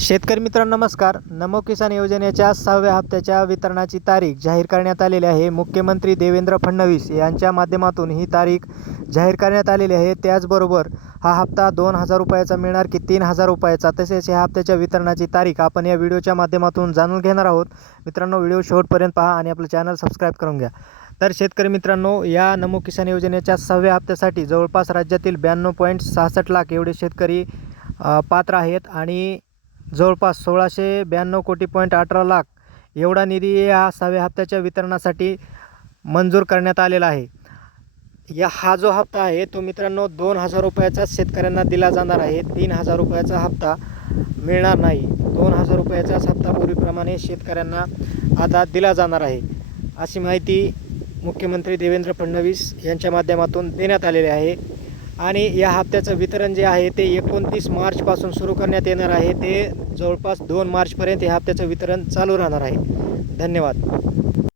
शेतकरी मित्रांनो नमस्कार. नमो किसान योजनेच्या 6व्या हप्त्याच्या वितरणाची तारीख जाहीर करण्यात आलेली आहे. मुख्यमंत्री देवेंद्र फडणवीस यांच्या माध्यमातून ही तारीख जाहीर करण्यात आलेली आहे. त्याचबरोबर हा हप्ता 2,000 रुपयाचा मिळणार की 3,000 रुपयाचा, तसेच ह्या हप्त्याच्या वितरणाची तारीख आपण या व्हिडिओच्या माध्यमातून जाणून घेणार आहोत. मित्रांनो, व्हिडिओ शेवटपर्यंत पहा आणि आपलं चॅनल सबस्क्राईब करून घ्या. तर शेतकरी मित्रांनो, या नमो किसान योजनेच्या 6व्या हप्त्यासाठी जवळपास राज्यातील 92.66 लाख एवढे शेतकरी पात्र आहेत आणि जवळपास 1692 कोटी 18 लाख एवढा निधी या 6व्या हप्त्याच्या वितरणासाठी मंजूर करण्यात आलेला आहे. हा जो हप्ता आहे तो मित्रांनो 2,000 रुपयाचा शेतकऱ्यांना दिला जाणार आहे. 3,000 रुपयाचा हप्ता मिळणार नाही. 2,000 रुपयाचाच हप्ता पूर्वीप्रमाणे शेतकऱ्यांना आता दिला जाणार आहे, अशी माहिती मुख्यमंत्री देवेंद्र फडणवीस यांच्या माध्यमातून देण्यात आलेली आहे. आणि या हप्त्याचं वितरण जे आहे ते 29 मार्चपासून सुरू करण्यात येणार आहे. ते जवळपास 2 मार्चपर्यंत या हप्त्याचं वितरण चालू राहणार आहे. धन्यवाद.